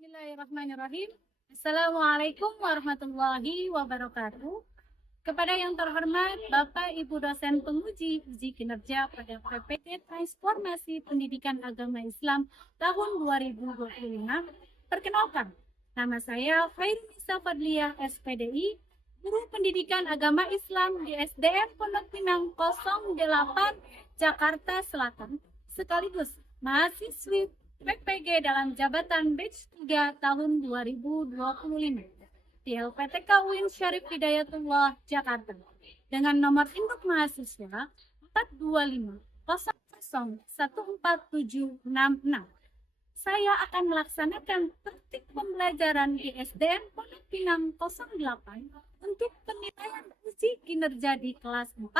Bismillahirrahmanirrahim. Assalamualaikum warahmatullahi wabarakatuh. Kepada yang terhormat Bapak Ibu dosen penguji uji kinerja pada PPT Transformasi Pendidikan Agama Islam tahun 2025, perkenalkan, nama saya Fairunisa Fadliyah SPDI, Guru Pendidikan Agama Islam di SDN Pondok Pinang 08 Jakarta Selatan, sekaligus mahasiswi PPG dalam jabatan batch 3 tahun 2025 di LPTK UIN Syarif Hidayatullah Jakarta dengan nomor induk mahasiswa 425001476. Saya akan melaksanakan praktik pembelajaran di SDN Pondok Pinang 08 untuk penilaian uji kinerja di kelas 4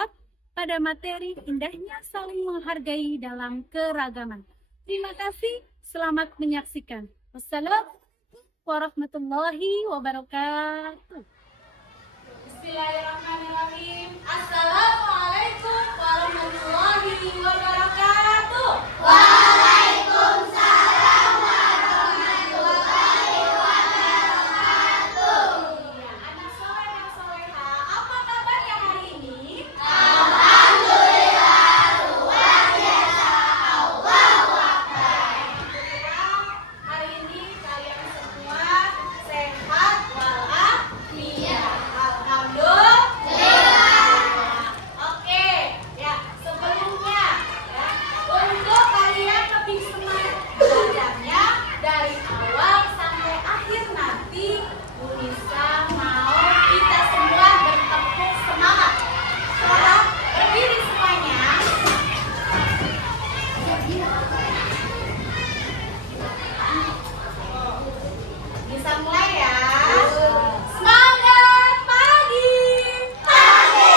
pada materi indahnya saling menghargai dalam keragaman. Terima kasih, selamat menyaksikan. Wassalamualaikum warahmatullahi wabarakatuh. Bismillahirrahmanirrahim. Assalamualaikum warahmatullahi wabarakatuh. Waalaikumsalam warahmatullahi wabarakatuh. Ya, anak soleh dan soleha, apa kabarnya hari ini? Alhamdulillah, luar biasa. Allahu Akbar. Alhamdulillah, hari ini kalian semua sehat walafiat. Alhamdulillah. Oke, ya sebelumnya ya, untuk kalian lebih semangat belajarnya dari awal sampai akhir nanti, Bu Nisa mau kita semua bertepuk semangat. Ya, berdiri semuanya. Bisa mulai ya. Semangat pagi. Pagi,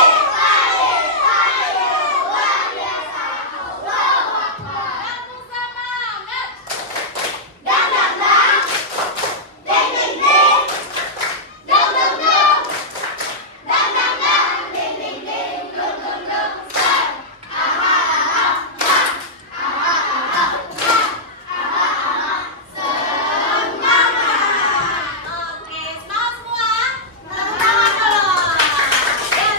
luar biasa. Allahu Akbar. Satu semangat. Dang dang dang, ding ding ding, dong dong dong, dang dang dang, ding ding ding, dong dong dong. Start. Aha aha ha, aha aha ha, aha aha. Semangat. Oke, semangat semua. Semangat dulu. Ya,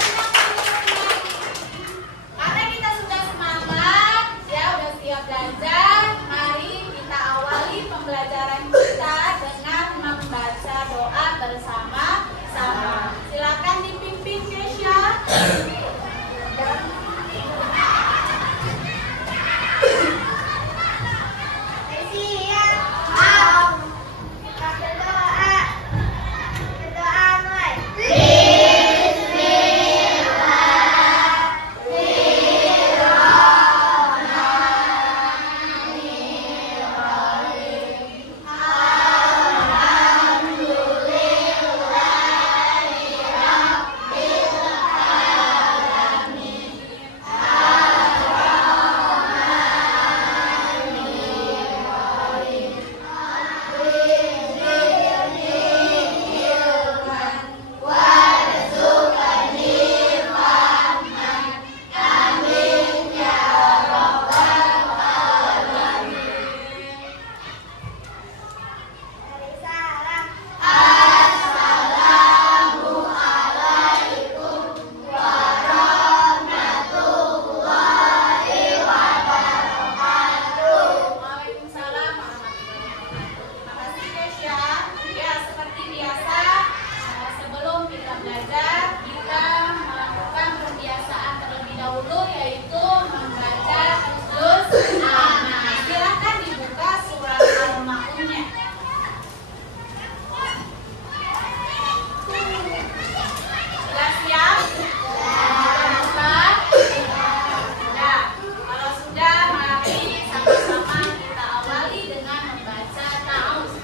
karena kita sudah semangat, ya udah siap belajar. Mari kita awali pembelajaran kita dengan membaca doa bersama-sama. Silakan dipimpin Kesha. Siap. Berdoa. Berdoa mulai. Salam. Waalaikumsalam warahmatullahi wabarakatuh. Terima kasih Kesha. Ya, seperti biasa, sebelum kita belajar, kita melakukan pembiasaan terlebih dahulu, yaitu membaca juz ammah. Silakan dibuka surat Al-Ma'unnya. Sudah siap? Sudah? Sudah. Kalau sudah, mari sama-sama kita awali dengan membaca ta'awuz.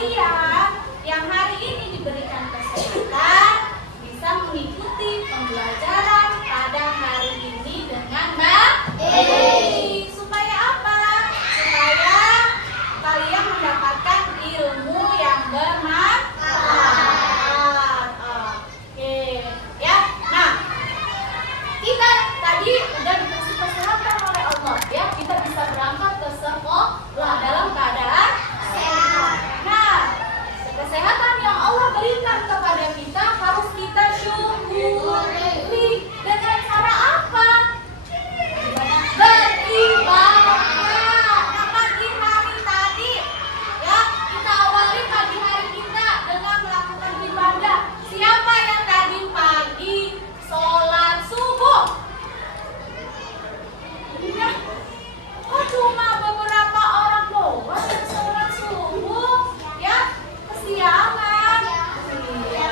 kalian yang hari ini diberikan kesehatan bisa mengikuti pembelajaran pada hari ini dengan baik. Supaya apa? Supaya kalian mendapatkan ilmu yang bermanfaat. Oke, ya. Nah, kita tadi udah dikasih kesehatan oleh Allah, ya. Kita bisa berangkat ke sekolah dalam keadaan sehat. Nah, kesehatan yang Allah berikan kepada kita harus kita syukuri. Dengan cara apa? Beribadah. Nah, pagi hari tadi, ya, kita awali pagi hari kita dengan melakukan ibadah. Siapa yang tadi pagi sholat subuh? Ya, kok cuma beberapa orang doang yang sholat subuh? Ya, kesiangan. Iya.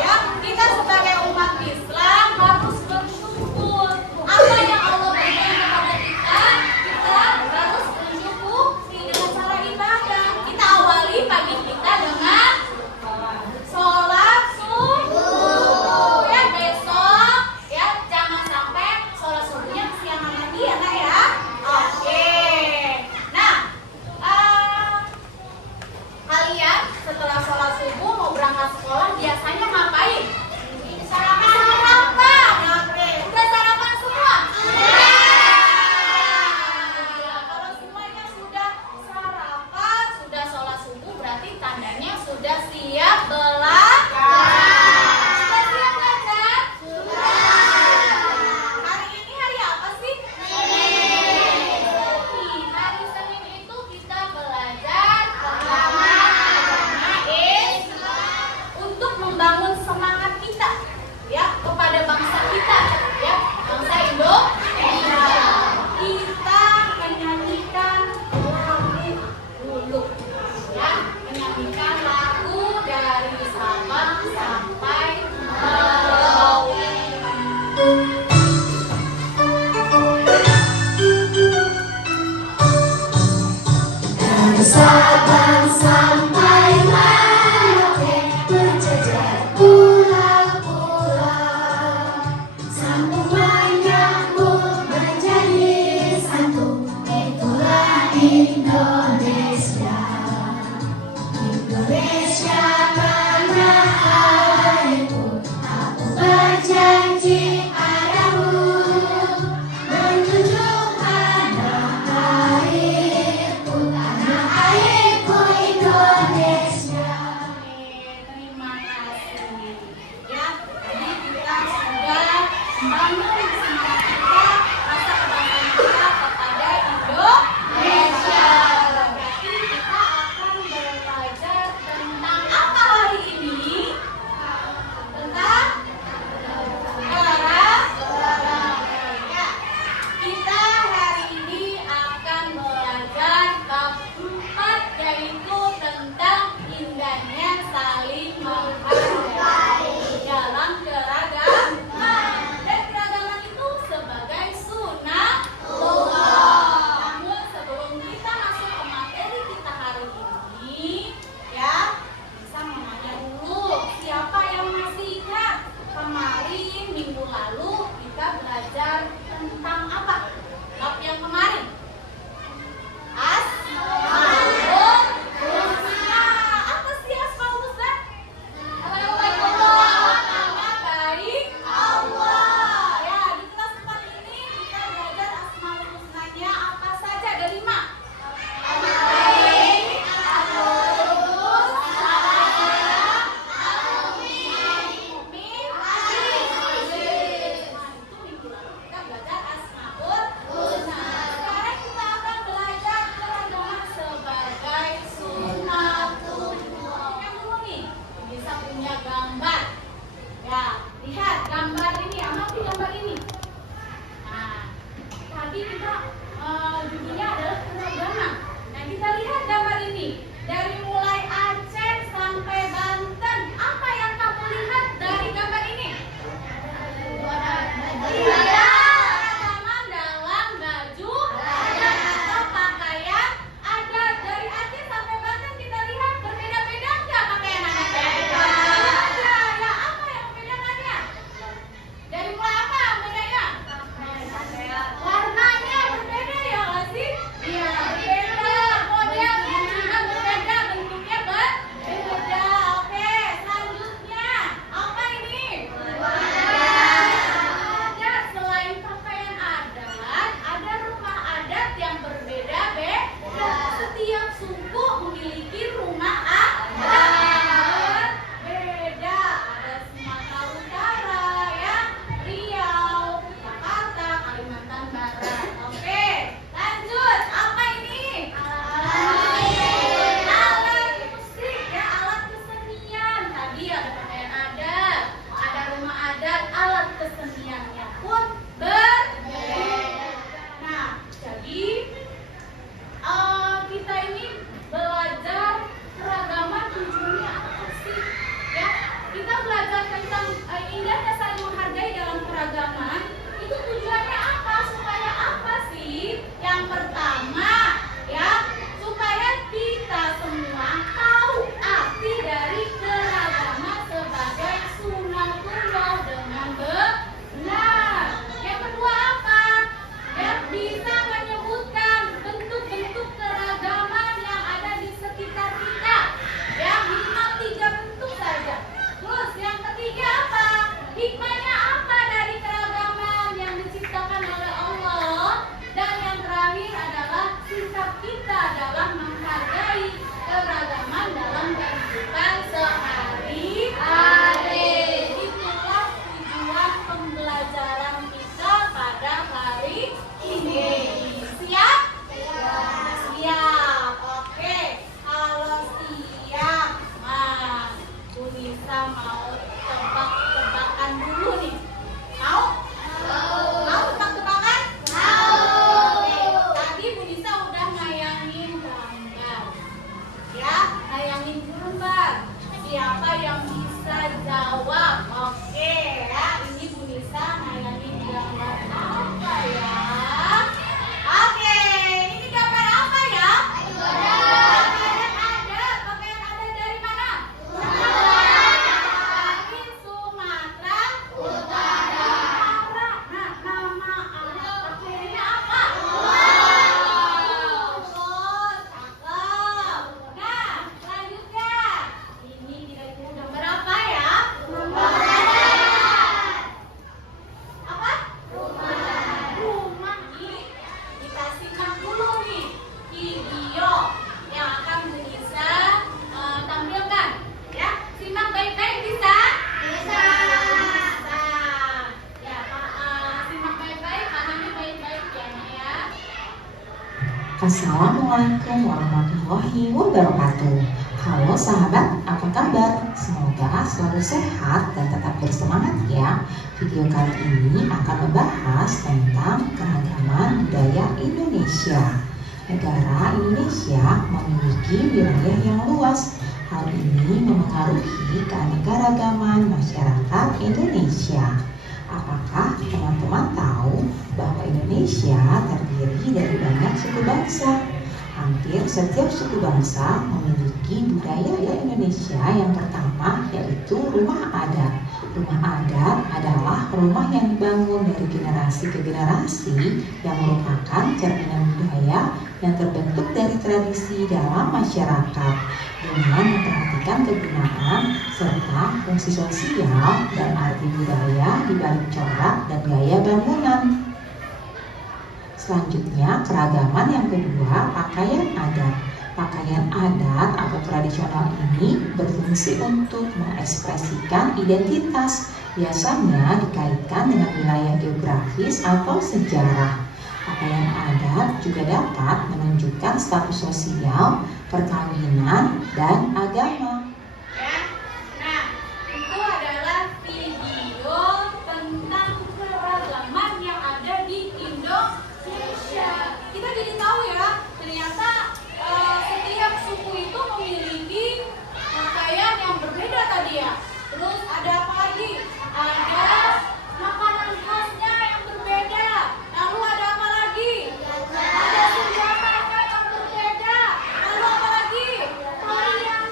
Ya, kita sebagai umat Islam harus bersyukur. Apa yang Allah berikan kepada kita, kita harus bersyukuri dengan cara ibadah. Kita awali pagi kita dengan sholat subuh. Ya, besok ya jangan sampai sholat subuhnya kesiangan lagi ya, Nak ya. Oke. Nah, kalian setelah sholat subuh mau berangkat sekolah biasanya ngapain? Sarapan. Oke. Udah sarapan semua? Kalau semuanya sudah sarapan, sudah sholat subuh, berarti tandanya sudah siap belajar. Sudah siap belajar? Hari ini hari apa sih? Hari Senin itu kita belajar tentang agama Islam untuk membangun semangat kita, ya, kepada bangsa kita, ya, bangsa Indonesia. Kita menyanyikan lagu dulu, ya, menyanyikan lagu dari mau tebak-tebakan dulu nih. Mau? Mau tebak-tebakan? Oke, tadi Bu Nisa udah ngayangin gambar. Ya, ngayangin gambar. Siapa yang bisa jawab? Oke, ya, ini Bu Nisa ngayangin gambar apa ya? Oke, ini gambar apa ya? Pakaian ada dari mana? Dari Sumatera Utara. Nah, nama anak pakaiannya apa? Oh, cakep. Nah, selanjutnya. Ini kira-kira gambar apa ya? Apa? Rumah. Kita simak dulu nih video yang akan bisa tampilkan. Ya, simak baik-baik bisa? Bisa. Ya, simak baik-baik, pahami baik-baik ya, Nak ya. Assalamualaikum warahmatullahi wabarakatuh. Halo sahabat, apa kabar? Semoga selalu sehat dan tetap bersemangat ya. Video kali ini akan membahas tentang keragaman budaya Indonesia. Negara Indonesia memiliki wilayah yang luas. Hal ini memengaruhi keanekaragaman masyarakat Indonesia. Apakah teman-teman tahu bahwa Indonesia terdiri dari banyak suku bangsa? Hampir setiap suku bangsa memiliki budaya Indonesia. Yang pertama yaitu rumah adat. Rumah adat adalah rumah yang dibangun dari generasi ke generasi yang merupakan cerminan budaya yang terbentuk dari tradisi dalam masyarakat dengan memperhatikan kegunaan serta fungsi sosial dan arti budaya di balik corak dan gaya bangunan. Selanjutnya, keragaman yang kedua, pakaian adat. Pakaian adat atau tradisional ini berfungsi untuk mengekspresikan identitas, biasanya dikaitkan dengan wilayah geografis atau sejarah. Pakaian adat juga dapat menunjukkan status sosial, perkawinan, dan agama. Ya. Nah, itu adalah video tentang keragaman yang ada di Indonesia. Kita jadi tahu ya, ternyata setiap suku itu memiliki pakaian yang berbeda tadi ya. Terus ada apa lagi? Ada makanan khasnya yang berbeda. Lalu ada apa lagi? Ada senjatanya yang berbeda. Lalu apa lagi? Tarian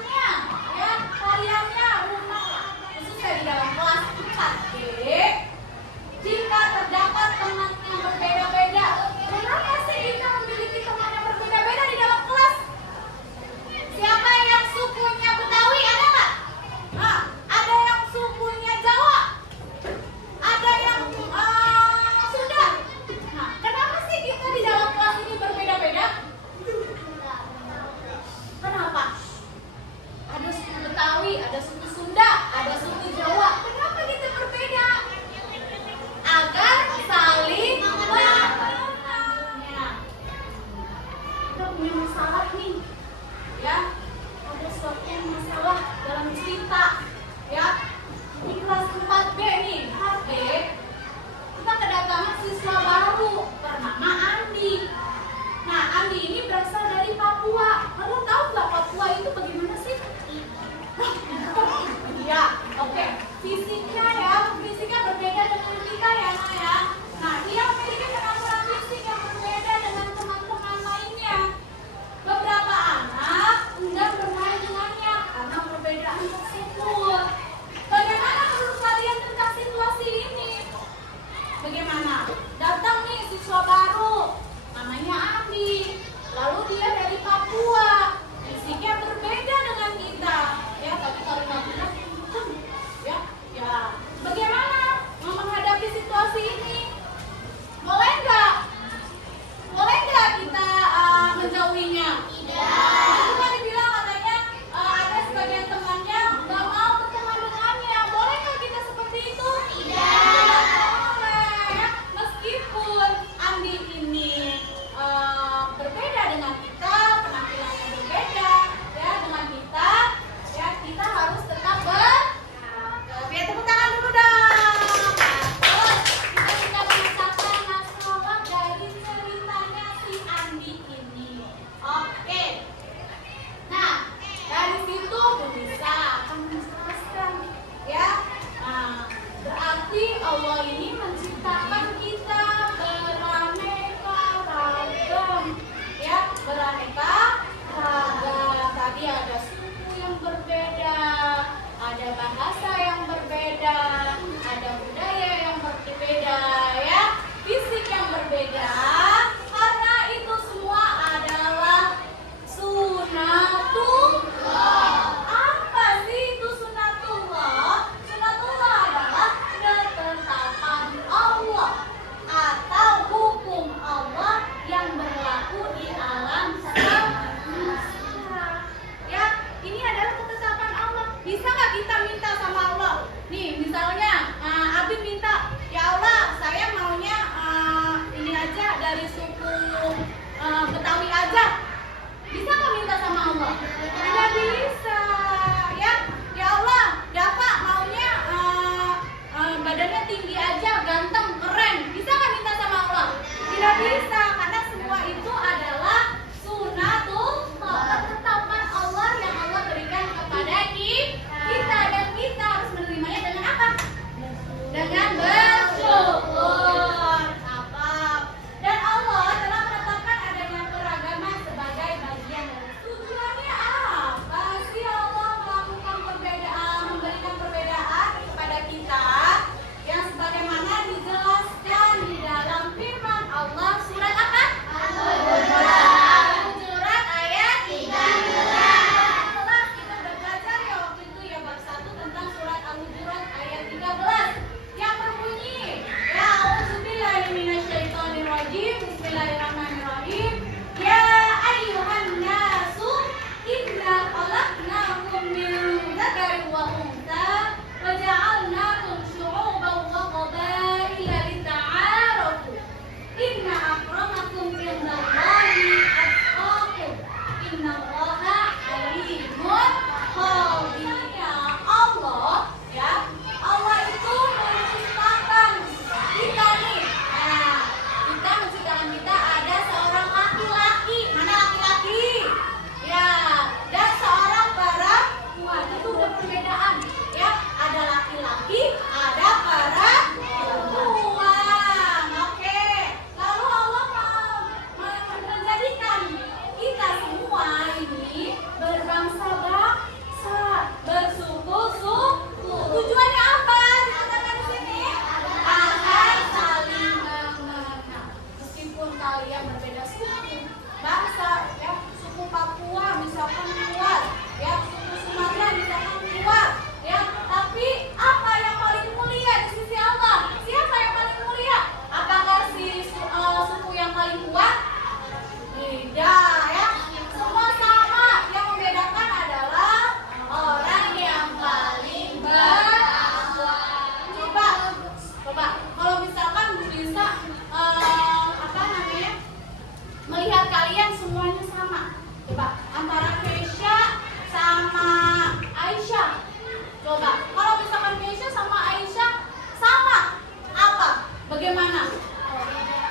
Coba, kalau misalkan Keisha sama Aisyah sama, apa? Bagaimana?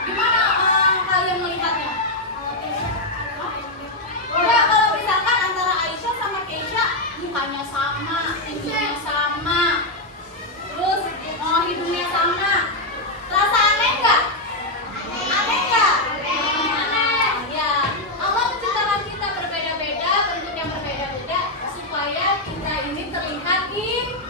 Gimana kalian melihatnya? Enggak, kalau misalkan antara Aisyah sama Keisha mukanya sama, tingginya sama, terus hidungnya sama, terasa aneh nggak? Aneh nggak? Aneh. Ya, Allah menciptakan kita berbeda-beda, bentuk yang berbeda-beda supaya kita ini terlihat indah.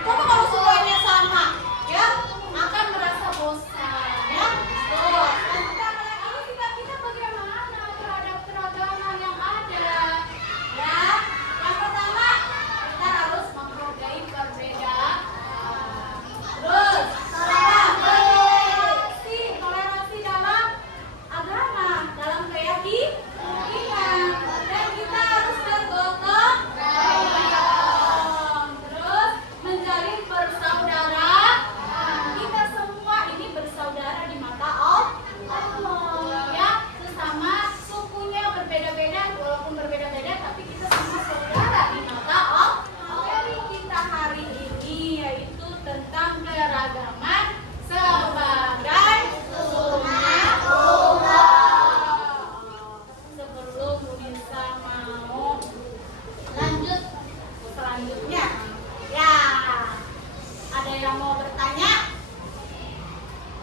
Coba kalau semuanya sama, ya akan merasa bosan, ya. Tuh, kita bagaimana terhadap keragaman yang ada, ya. Yang pertama, kita harus menghargai perbedaan. Terus, toleransi dalam agama, dalam keyakinan, dan kita harus bergotong royong. Terus, menjalin persaudaraan. Kita semua ini bersaudara di mata Allah, ya. Sesama sukunya berbeda-beda, walaupun berbeda-beda, tapi kita semua saudara di mata Allah. Jadi kita hari ini yaitu tentang keragaman sebagai umat Allah. Sebelum bisa mau lanjut selanjutnya, ya ada yang mau bertanya?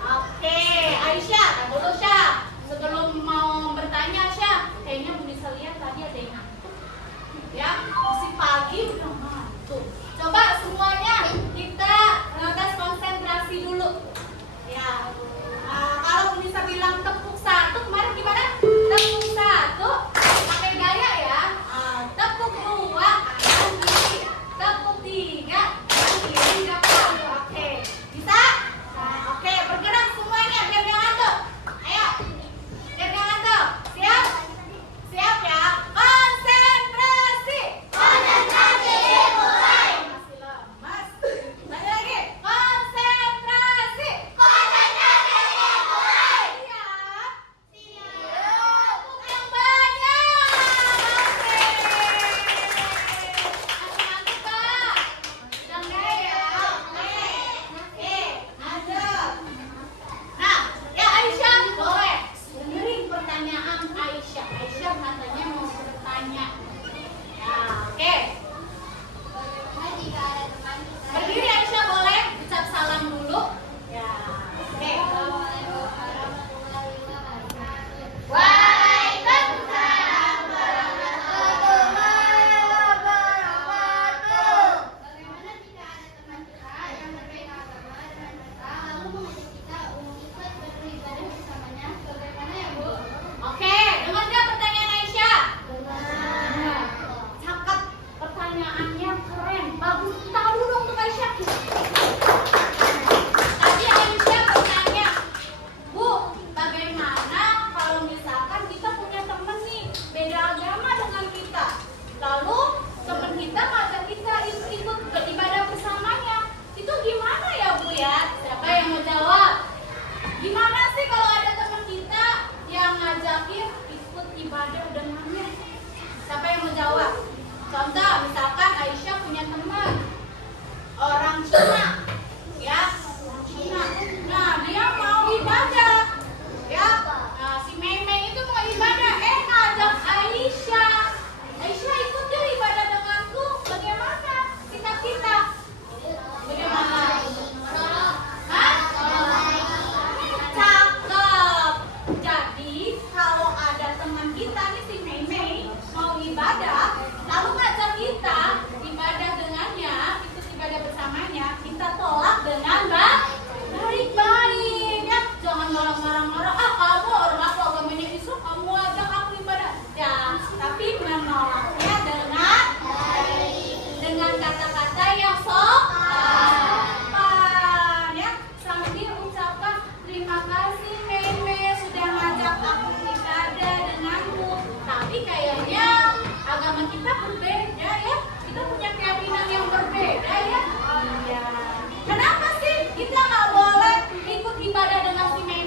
Oke, Aisyah, dulu Syah. Sebelum mau bertanya Syah, kayaknya Bu bisa lihat tadi ada yang ngantuk. Ya, masih pagi udah ngantuk. Coba semuanya kita tes konsentrasi dulu. Ya, kalau Bu bisa bilang tepuk satu, kemarin gimana? Tepuk satu, pakai gaya ya. Tepuk dua, kanan kiri. Tepuk tiga, kanan kiri nggak apa. Oke, bisa? Oke, bergerak semuanya biar nggak ngantuk. Ayo, biar nggak ngantuk. Siap? Siap ya? Konsentrasi. Konsentrasi dimulai. Masih lemas. Lagi lagi. Konsentrasi. Konsentrasi dimulai. Siap. Tepuk yang banyak. Oke. Masih ngantuk Kak? Udah enggak ya? Oke. Adem. Nah, ya Aisyah boleh dengerin pertanyaan Aisyah. Aisyah katanya mau bertanya. Ya, oke. Berdiri Aisyah boleh ucap salam dulu. Ya, oke. Waalaikumsalam warahmatullahi wabarakatuh. Bagaimana jika ada teman kita yang berbeda agama dengan kita lalu mengajak kita untuk ikut beribadah bersamanya? Bagaimana ya Bu? Oke, dengar nggak pertanyaan Aisyah? Cakep, pertanyaannya keren, bagus. Tahu dong untuk Aisyah. Tadi Aisyah bertanya, Bu, bagaimana kalau misalkan kita punya temen nih beda agama dengan kita, lalu temen kita ngajak kita ikut beribadah bersamanya, itu gimana ya Bu ya? Siapa yang mau jawab? Gimana sih kalau ada teman kita yang ngajakin ikut ibadah dengannya? Siapa yang mau jawab? Contoh, misalkan Aisyah punya teman orang Cina, ya, orang Cina. Nah, dia mau ibadah, ya. Nah, si Meme itu mau ibadah, ngajak Aisyah. Aisyah ikut deh ibadah denganku. Bagaimana sikap kita? Bagaimana? Hah? Cakep. Jadi kalau ada teman kita nih si Meme mau ibadah, lalu ngajak kita ibadah dengannya, ikut ibadah bersamanya, kita tolak dengan baik-baik ya. Jangan marah-marah, kamu orang aku agamanya Islam, kamu ajak aku ibadah. Ya, tapi menolaknya dengan kata-kata yang sopan ya, sambil ucapkan terima kasih Meme sudah ngajak aku ibadah denganmu. Tapi kayaknya agama kita berbeda ya, kita punya keyakinan yang berbeda ya. Iya. Kenapa sih kita nggak boleh ikut ibadah dengan si Meme?